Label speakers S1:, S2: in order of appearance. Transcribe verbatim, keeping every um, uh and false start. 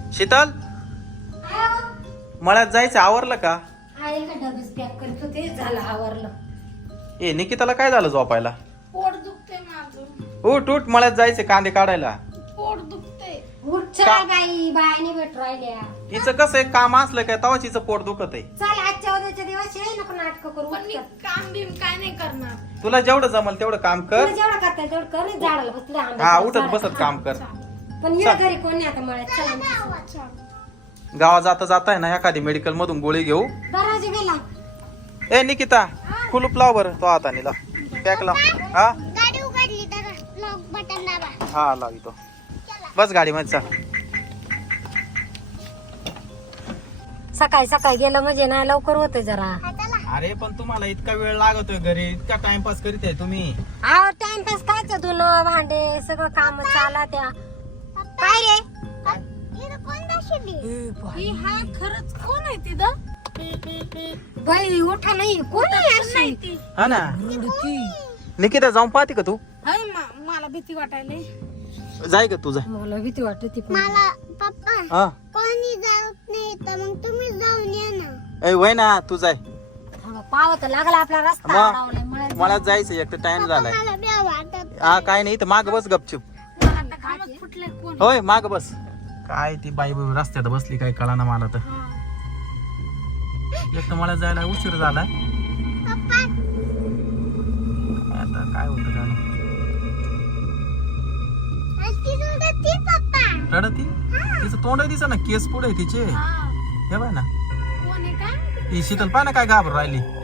S1: शीतल मळ्यात जायचं आवरलं का?
S2: आहे का डबेच पॅक करत होते झालं आवरलं.
S1: ए निकिताला काय झालं झोपायला?
S3: पोट दुखते माझं.
S1: उठ उठ मळ्यात जायचे कांदे काढायला.
S3: पोट दुखते.
S2: उठ चल बाई बायाने भेट राहिल्या.
S1: हिचं कसं आहे काम असलं काय तेव्हाच हिचं पोट दुखत आहे.
S2: चल आजच्या उद्याच्या दिवस आहे नको नाटक करू.
S3: पण मी काम बिम काय नाही करणार.
S1: तुला जेवढं जमल तेवढं काम कर.
S2: तुला जेवढं करता येईल तेवढं कर. नाही झाडाला बसले आंबे
S1: हा
S2: खायला.
S1: उठत बसत काम कर.
S2: पण ये घरी कोण नाही आता मळ्यात. चल आमच्या
S1: गावात जाता जाता आहे ना एखादी मेडिकल मधून गोळी घेऊ.
S2: दरवाजे गेला.
S1: ए निकिता कुलूप लाव बरं तो हाताने लाव पॅक लाव. हा
S3: गाडी उघडली तर लॉक बटन दाबा.
S1: हा लावितो. बस गाडी मध्ये चल.
S2: सकाळी सकाळी गेलं म्हणजे ना लवकर होते जरा.
S1: अरे पण तुम्हाला इतका वेळ लागतोय घरी इतका टाइमपास करीत आहे तुम्ही.
S2: आव टाइमपास काय धुणं भांडे सगळं काम चाला त्या. काय रे
S3: ही हा खरंच कोण आहे तिथं?
S2: बाई उठा नाही कोण आहे अशी?
S3: ती
S1: हा ना
S2: रडती.
S1: निकिता जाऊन पाहते का तू?
S3: हाय मा- मला भीती वाटायला.
S1: जाय का तू जाय.
S2: मला भीती वाटते पण.
S3: मला पप्पा
S1: हा
S3: कोणी जात नाही तर मग तुम्ही जाऊन या ना.
S1: ए वय ना तू जाय.
S2: पाव तर लागला आपला रस्ता
S1: मग
S2: अडवलाय, मळ्यात
S1: मला जायचं एक तर टाइम झालाय.
S3: मला बी वाटत.
S1: हा काय नाही तर माग बस गपचूप.
S3: मला आता कामच फुटले कोण.
S1: होय माग बस. काय ती बाई बाई रस्त्यात बसली काय कळा ना मला तर. एक तर मला जायला उशीर झालाय.
S3: पप्पा
S1: आता काय होतं का
S3: अशी रडती पप्पा.
S1: रडती तिचं तोंड दिसा ना केस पुढे तिचे
S3: हा
S1: हे बाय ना
S3: कोण आहे काय?
S1: ही शीतल पाय ना काय घाबर राहिली.